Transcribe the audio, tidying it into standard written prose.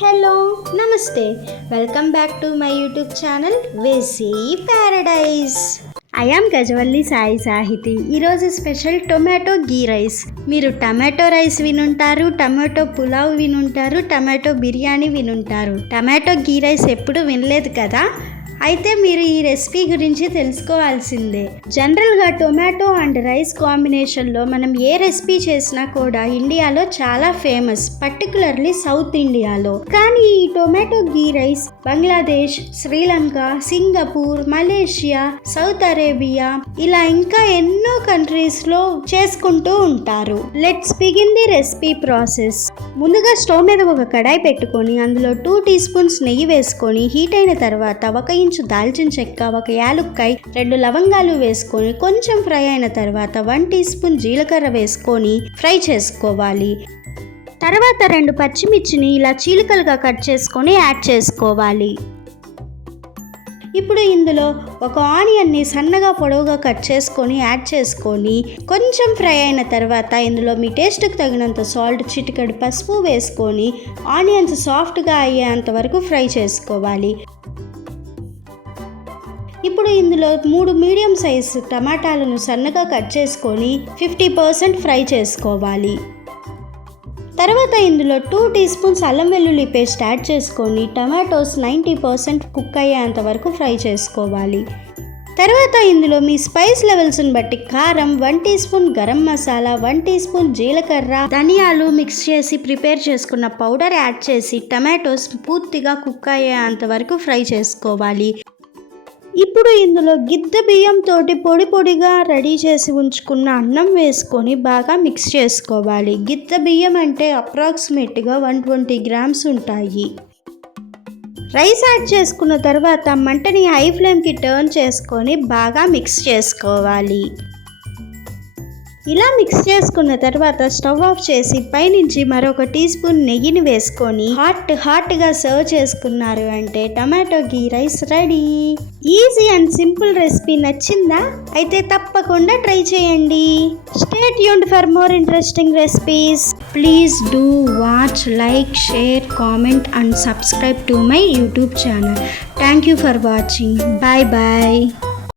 Hello నమస్తే welcome back to my YouTube channel వేసీ paradise. I am Gajavalli Sai Sahiti. ఈరోజు special tomato ghee rice. మీరు tomato rice వినుంటారు, టమాటో పులావ్ వినుంటారు, టమాటో బిర్యానీ వినుంటారు. టమాటో గీ రైస్ ఎప్పుడు వినలేదు కదా? అయితే మీరు ఈ రెసిపీ గురించి తెలుసుకోవాల్సిందే. జనరల్గా టొమాటో అండ్ రైస్ కాంబినేషన్లో మనం ఏ రెసిపీ చేసినా కూడా ఇండియాలో చాలా ఫేమస్, పర్టికులర్లీ సౌత్ ఇండియాలో. కానీ ఈ tomato ghee rice Bangladesh, Sri Lanka, Singapore, Malaysia, south Arabia ఇలా ఇంకా ఎన్నో కంట్రీస్లో చేసుకుంటూ ఉంటారు. Let's begin the recipe process. ముందుగా స్టవ్ మీద ఒక కడాయి పెట్టుకొని అందులో 2 టీ స్పూన్స్ నెయ్యి వేసుకొని హీట్ అయిన తర్వాత 1 ఇంచు దాల్చిన చెక్క, 1 యాలుక్కాయ, 2 లవంగాలు వేసుకొని కొంచెం ఫ్రై అయిన తర్వాత 1 టీ స్పూన్ జీలకర్ర వేసుకొని ఫ్రై చేసుకోవాలి. తర్వాత 2 పచ్చిమిర్చిని ఇలా చీలికలుగా కట్ చేసుకొని యాడ్ చేసుకోవాలి. ఇప్పుడు ఇందులో 1 ఆనియన్ని సన్నగా పొడవుగా కట్ చేసుకొని యాడ్ చేసుకొని కొంచెం ఫ్రై అయిన తర్వాత ఇందులో మీ టేస్ట్కి తగినంత సాల్ట్, చిటికెడు పసుపు వేసుకొని ఆనియన్స్ సాఫ్ట్గా అయ్యేంత వరకు ఫ్రై చేసుకోవాలి. ఇప్పుడు ఇందులో 3 మీడియం సైజు టమాటాలను సన్నగా కట్ చేసుకొని 50% ఫ్రై చేసుకోవాలి. తర్వాత ఇందులో 2 టీ స్పూన్స్ అల్లం వెల్లుల్లి పేస్ట్ యాడ్ చేసుకొని టమాటోస్ 90% కుక్ అయ్యేంత వరకు ఫ్రై చేసుకోవాలి. తర్వాత ఇందులో మీ స్పైస్ లెవెల్స్ని బట్టి కారం, 1 teaspoon garam masala, 1 teaspoon జీలకర్ర, ధనియాలు మిక్స్ చేసి ప్రిపేర్ చేసుకున్న పౌడర్ యాడ్ చేసి టమాటోస్ పూర్తిగా కుక్ అయ్యేంత వరకు ఫ్రై చేసుకోవాలి. ఇప్పుడు ఇందులో గిద్ద బియ్యంతో పొడి పొడిగా రెడీ చేసి ఉంచుకున్న అన్నం వేసుకొని బాగా మిక్స్ చేసుకోవాలి. గిద్ద బియ్యం అంటే అప్రాక్సిమేట్గా 120 గ్రామ్స్ ఉంటాయి. రైస్ యాడ్ చేసుకున్న తర్వాత మంటని హై ఫ్లేమ్కి టర్న్ చేసుకొని బాగా మిక్స్ చేసుకోవాలి. ఇలా మిక్స్ చేసుకున్న తర్వాత స్టవ్ ఆఫ్ చేసి పైనుంచి మరొక టీ స్పూన్ నెయ్యిని వేసుకొని హాట్గా సర్వ్ చేసుకున్నారు అంటే tomato ghee rice ready. Easy and simple recipe నచ్చిందా? అయితే తప్పకుండా ట్రై చేయండి. Stay tuned for more interesting recipes. Please do watch, like, share, comment and subscribe to my YouTube channel. Thank you for watching. Bye bye.